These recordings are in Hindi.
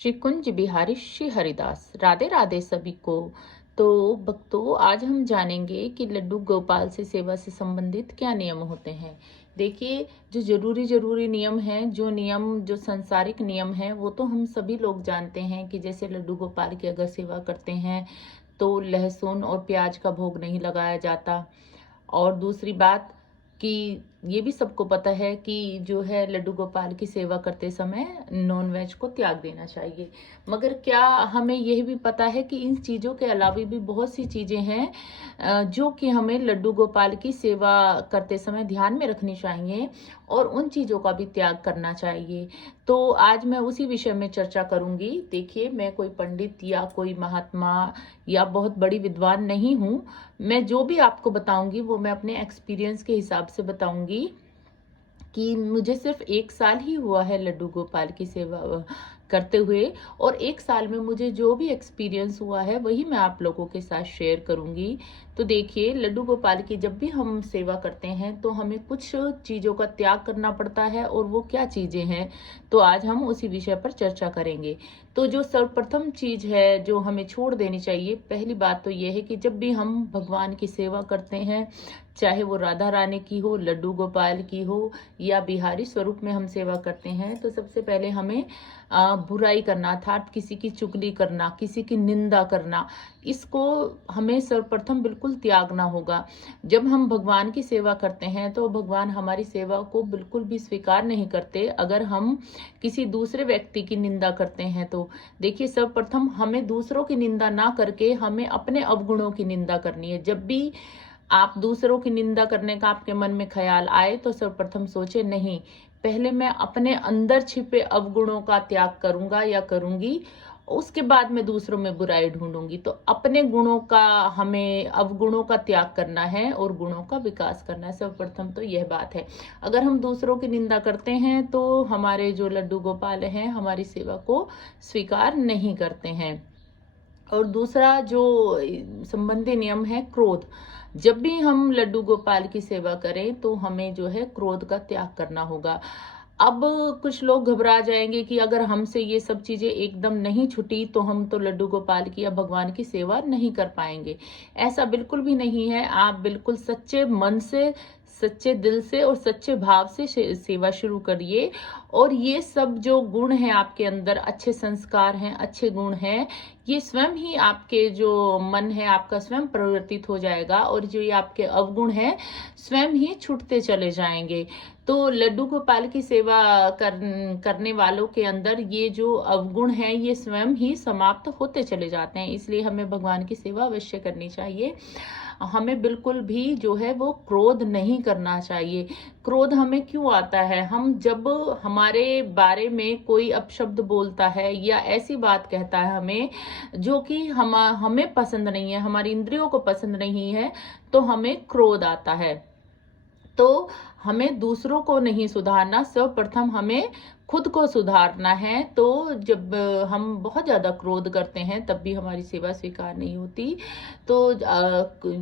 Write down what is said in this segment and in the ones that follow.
श्री कुंज बिहारी श्री हरिदास। राधे राधे सभी को। तो भक्तों, आज हम जानेंगे कि लड्डू गोपाल से सेवा से संबंधित क्या नियम होते हैं। देखिए, जो जरूरी नियम हैं, जो सांसारिक नियम हैं, वो तो हम सभी लोग जानते हैं कि जैसे लड्डू गोपाल की अगर सेवा करते हैं तो लहसुन और प्याज का भोग नहीं लगाया जाता। और दूसरी बात कि ये भी सबको पता है कि जो है लड्डू गोपाल की सेवा करते समय नॉन वेज को त्याग देना चाहिए। मगर क्या हमें यह भी पता है कि इन चीज़ों के अलावा भी बहुत सी चीज़ें हैं जो कि हमें लड्डू गोपाल की सेवा करते समय ध्यान में रखनी चाहिए और उन चीज़ों का भी त्याग करना चाहिए। तो आज मैं उसी विषय में चर्चा करूंगी। देखिए, मैं कोई पंडित या कोई महात्मा या बहुत बड़ी विद्वान नहीं हूँ। मैं जो भी आपको बताऊंगी वो मैं अपने एक्सपीरियंस के हिसाब से बताऊंगी कि मुझे सिर्फ 1 साल ही हुआ है लड्डू गोपाल की सेवा करते हुए, और 1 साल में मुझे जो भी एक्सपीरियंस हुआ है वही मैं आप लोगों के साथ शेयर करूंगी। तो देखिए, लड्डू गोपाल की जब भी हम सेवा करते हैं तो हमें कुछ चीज़ों का त्याग करना पड़ता है, और वो क्या चीज़ें हैं तो आज हम उसी विषय पर चर्चा करेंगे। तो जो सर्वप्रथम चीज़ है जो हमें छोड़ देनी चाहिए, पहली बात तो ये है कि जब भी हम भगवान की सेवा करते हैं, चाहे वो राधा रानी की हो, लड्डू गोपाल की हो या बिहारी स्वरूप में हम सेवा करते हैं, तो सबसे पहले हमें बुराई करना, अर्थात किसी की चुगली करना, किसी की निंदा करना, इसको हमें सर्वप्रथम बिल्कुल त्यागना होगा। जब हम भगवान की सेवा करते हैं तो भगवान हमारी सेवा को बिल्कुल भी स्वीकार नहीं करते अगर हम किसी दूसरे व्यक्ति की निंदा करते हैं। तो देखिए, सर्वप्रथम हमें दूसरों की निंदा ना करके हमें अपने अवगुणों की निंदा करनी है। जब भी आप दूसरों की निंदा करने का आपके मन में ख्याल आए तो सर्वप्रथम सोचे, नहीं, पहले मैं अपने अंदर छिपे अवगुणों का त्याग करूंगा या करूंगी, उसके बाद मैं दूसरों में बुराई ढूंढूंगी। तो अपने गुणों का, हमें अवगुणों का त्याग करना है और गुणों का विकास करना है। सर्वप्रथम तो यह बात है। अगर हम दूसरों की निंदा करते हैं तो हमारे जो लड्डू गोपाल हैं हमारी सेवा को स्वीकार नहीं करते हैं। और दूसरा जो संबंधी नियम है, क्रोध। जब भी हम लड्डू गोपाल की सेवा करें तो हमें जो है क्रोध का त्याग करना होगा। अब कुछ लोग घबरा जाएंगे कि अगर हमसे ये सब चीजें एकदम नहीं छुटी तो हम तो लड्डू गोपाल की या भगवान की सेवा नहीं कर पाएंगे। ऐसा बिल्कुल भी नहीं है। आप बिल्कुल सच्चे मन से, सच्चे दिल से और सच्चे भाव से सेवा शुरू करिए। और ये सब जो गुण हैं आपके अंदर, अच्छे संस्कार हैं, अच्छे गुण हैं, ये स्वयं ही आपके जो मन है आपका स्वयं परिवर्तित हो जाएगा, और जो ये आपके अवगुण हैं स्वयं ही छूटते चले जाएंगे। तो लड्डू गोपाल की सेवा करने वालों के अंदर ये जो अवगुण हैं ये स्वयं ही समाप्त होते चले जाते हैं। इसलिए हमें भगवान की सेवा अवश्य करनी चाहिए। हमें बिल्कुल भी जो है वो क्रोध नहीं करना चाहिए। क्रोध हमें क्यों आता है? हम जब हमारे बारे में कोई अपशब्द बोलता है या ऐसी बात कहता है हमें जो कि हमें पसंद नहीं है, हमारी इंद्रियों को पसंद नहीं है, तो हमें क्रोध आता है। तो हमें दूसरों को नहीं सुधारना, सर्वप्रथम हमें खुद को सुधारना है। तो जब हम बहुत ज़्यादा क्रोध करते हैं तब भी हमारी सेवा स्वीकार नहीं होती। तो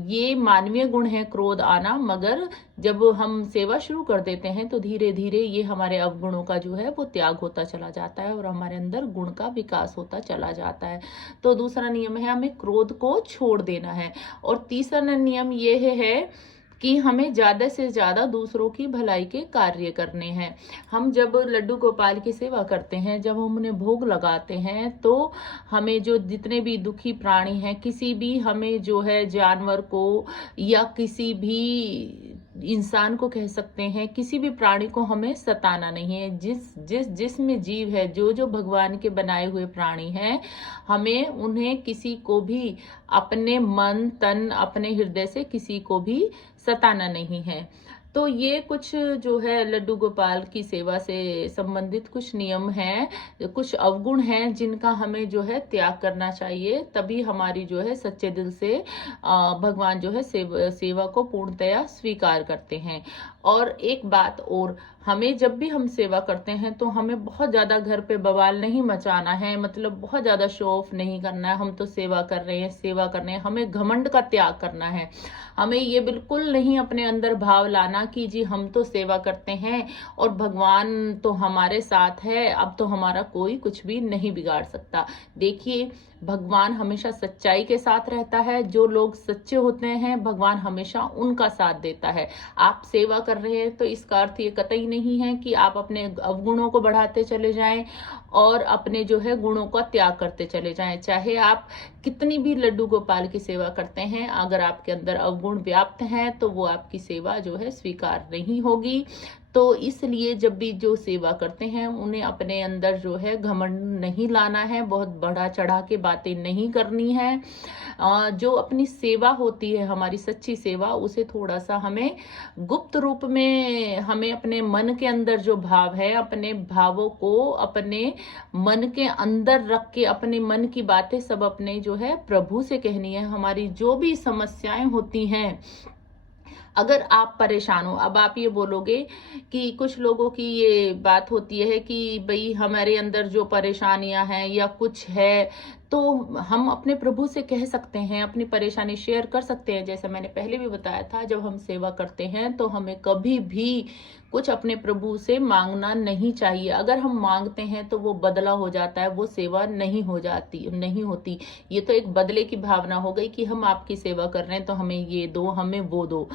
ये मानवीय गुण है क्रोध आना, मगर जब हम सेवा शुरू कर देते हैं तो धीरे धीरे ये हमारे अवगुणों का जो है वो त्याग होता चला जाता है और हमारे अंदर गुण का विकास होता चला जाता है। तो दूसरा नियम है, हमें क्रोध को छोड़ देना है। और तीसरा नियम ये है कि हमें ज़्यादा से ज़्यादा दूसरों की भलाई के कार्य करने हैं। हम जब लड्डू गोपाल की सेवा करते हैं, जब हम उन्हें भोग लगाते हैं, तो हमें जो जितने भी दुखी प्राणी हैं, किसी भी हमें जो है जानवर को या किसी भी इंसान को कह सकते हैं, किसी भी प्राणी को हमें सताना नहीं है। जिसमें जीव है, जो भगवान के बनाए हुए प्राणी हैं, हमें उन्हें किसी को भी अपने मन तन, अपने हृदय से किसी को भी सताना नहीं है। तो ये कुछ जो है लड्डू गोपाल की सेवा से संबंधित कुछ नियम हैं, कुछ अवगुण हैं जिनका हमें जो है त्याग करना चाहिए। तभी हमारी जो है सच्चे दिल से भगवान जो है सेवा को पूर्णतया स्वीकार करते हैं। और एक बात और, हमें जब भी हम सेवा करते हैं तो हमें बहुत ज़्यादा घर पे बवाल नहीं मचाना है, मतलब बहुत ज़्यादा शो ऑफ नहीं करना है। हम तो सेवा कर रहे हैं, सेवा कर रहे हैं, हमें घमंड का त्याग करना है। हमें ये बिल्कुल नहीं अपने अंदर भाव लाना कि जी हम तो सेवा करते हैं और भगवान तो हमारे साथ है, अब तो हमारा कोई कुछ भी नहीं बिगाड़ सकता। देखिए, भगवान हमेशा सच्चाई के साथ रहता है। जो लोग सच्चे होते हैं, भगवान हमेशा उनका साथ देता है। आप सेवा कर रहे हैं तो इसका अर्थ ये कतई नहीं है कि आप अपने अवगुणों को बढ़ाते चले जाएं और अपने जो है गुणों का त्याग करते चले जाएं। चाहे आप कितनी भी लड्डू गोपाल की सेवा करते हैं, अगर आपके अंदर अवगुण व्याप्त हैं तो वो आपकी सेवा जो है स्वीकार नहीं होगी। तो इसलिए जब भी जो सेवा करते हैं उन्हें अपने अंदर जो है घमंड नहीं लाना है, बहुत बढ़ा चढ़ा के बातें नहीं करनी है। जो अपनी सेवा होती है, हमारी सच्ची सेवा, उसे थोड़ा सा हमें गुप्त रूप में, हमें अपने मन के अंदर जो भाव है, अपने भावों को अपने मन के अंदर रख के अपने मन की बातें सब अपने जो है प्रभु से कहनी है। हमारी जो भी समस्याएं होती हैं, अगर आप परेशान हो, अब आप ये बोलोगे कि कुछ लोगों की ये बात होती है कि भई हमारे अंदर जो परेशानियां हैं या कुछ है, तो हम अपने प्रभु से कह सकते हैं, अपनी परेशानी शेयर कर सकते हैं। जैसे मैंने पहले भी बताया था, जब हम सेवा करते हैं तो हमें कभी भी कुछ अपने प्रभु से मांगना नहीं चाहिए। अगर हम मांगते हैं तो वो बदला हो जाता है, वो सेवा नहीं हो जाती, नहीं होती। ये तो एक बदले की भावना हो गई कि हम आपकी सेवा कर रहे हैं तो हमें ये दो, हमें वो दो।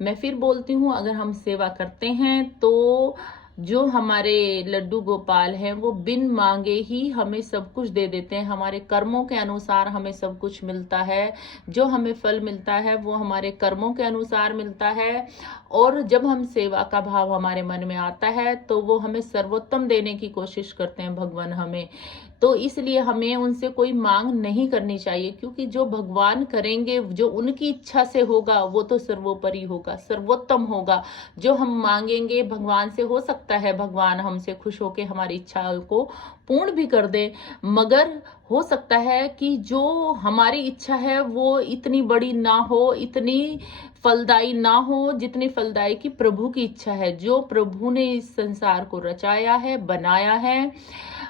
मैं फिर बोलती हूँ, अगर हम सेवा करते हैं तो जो हमारे लड्डू गोपाल हैं वो बिन मांगे ही हमें सब कुछ दे देते हैं। हमारे कर्मों के अनुसार हमें सब कुछ मिलता है। जो हमें फल मिलता है वो हमारे कर्मों के अनुसार मिलता है। और जब हम सेवा का भाव हमारे मन में आता है तो वो हमें सर्वोत्तम देने की कोशिश करते हैं भगवान हमें। तो इसलिए हमें उनसे कोई मांग नहीं करनी चाहिए, क्योंकि जो भगवान करेंगे, जो उनकी इच्छा से होगा, वो तो सर्वोपरि होगा, सर्वोत्तम होगा। जो हम मांगेंगे भगवान से, हो सकता है भगवान हमसे खुश होकर हमारी इच्छा को पूर्ण भी कर दे, मगर हो सकता है कि जो हमारी इच्छा है वो इतनी बड़ी ना हो, इतनी फलदायी ना हो जितनी फलदायी की प्रभु की इच्छा है। जो प्रभु ने इस संसार को रचाया है, बनाया है,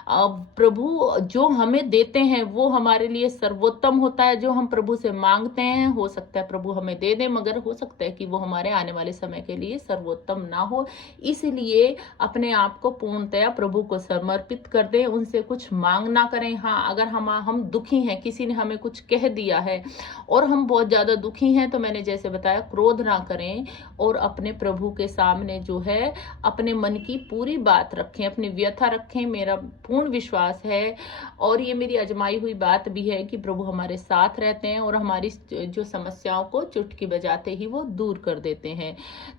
प्रभु जो हमें देते हैं वो हमारे लिए सर्वोत्तम होता है। जो हम प्रभु से मांगते हैं, हो सकता है प्रभु हमें दे दे, मगर हो सकता है कि वो हमारे आने वाले समय के लिए सर्वोत्तम ना हो। इसलिए अपने आप को पूर्णतया प्रभु को समर्पित कर दें, उनसे कुछ मांग ना करें। हाँ, अगर हम दुखी हैं, किसी ने हमें कुछ कह दिया है और हम बहुत ज्यादा दुखी हैं, तो मैंने जैसे बताया, क्रोध ना करें और अपने प्रभु के सामने जो है अपने मन की पूरी बात रखें, अपनी व्यथा रखें। मेरा पूर्ण विश्वास है और ये मेरी आजमाई हुई बात भी है कि प्रभु हमारे साथ रहते हैं और हमारी जो समस्याओं को चुटकी बजाते ही वो दूर कर देते हैं।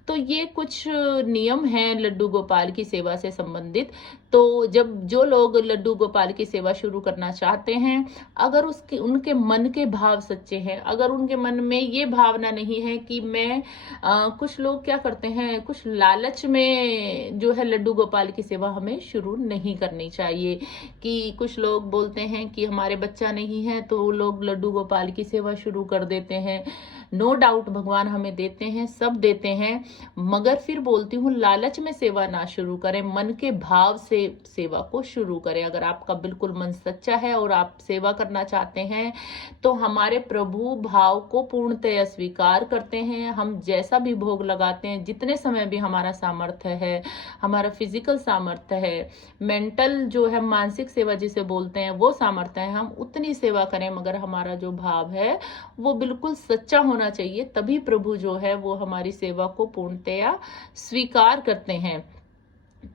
तो ये कुछ नियम हैं लड्डू गोपाल की सेवा से संबंधित। तो जब जो लोग लड्डू गोपाल की सेवा शुरू करना चाहते हैं, अगर उनके मन के भाव सच्चे हैं, अगर उनके मन में ये भावना नहीं है कि मैं कुछ लोग क्या करते हैं, कुछ लालच में जो है लड्डू गोपाल की सेवा हमें शुरू नहीं करनी चाहिए। कि कुछ लोग बोलते हैं कि हमारे बच्चा नहीं है तो लोग लड्डू गोपाल की सेवा शुरू कर देते हैं। नो डाउट भगवान हमें देते हैं, सब देते हैं, मगर फिर बोलती हूँ लालच में सेवा ना शुरू करें, मन के भाव से सेवा को शुरू करें। अगर आपका बिल्कुल मन सच्चा है और आप सेवा करना चाहते हैं तो हमारे प्रभु भाव को पूर्णतया स्वीकार करते हैं। हम जैसा भी भोग लगाते हैं, जितने समय भी हमारा सामर्थ्य है, हमारा फिजिकल सामर्थ्य है, मेंटल जो है मानसिक सेवा जिसे बोलते हैं वो सामर्थ्य है, हम उतनी सेवा करें, मगर हमारा जो भाव है वो बिल्कुल सच्चा होना चाहिए। तभी प्रभु जो है वो हमारी सेवा को पूर्णतया स्वीकार करते हैं।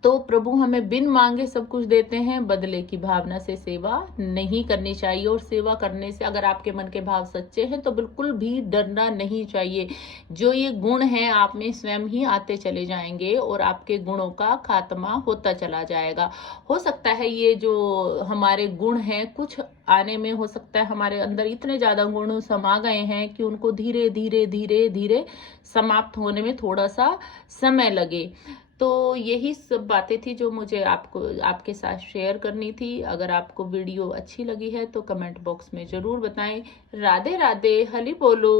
तो प्रभु हमें बिन मांगे सब कुछ देते हैं। बदले की भावना से सेवा नहीं करनी चाहिए। और सेवा करने से अगर आपके मन के भाव सच्चे हैं तो बिल्कुल भी डरना नहीं चाहिए। जो ये गुण हैं आप में स्वयं ही आते चले जाएंगे और आपके गुणों का खात्मा होता चला जाएगा। हो सकता है ये जो हमारे गुण हैं, कुछ आने में हो सकता है हमारे अंदर इतने ज्यादा गुण समा गए हैं कि उनको धीरे धीरे धीरे धीरे समाप्त होने में थोड़ा सा समय लगे। तो यही सब बातें थी जो मुझे आपके साथ शेयर करनी थी। अगर आपको वीडियो अच्छी लगी है तो कमेंट बॉक्स में जरूर बताएं। राधे राधे, हरि बोलो।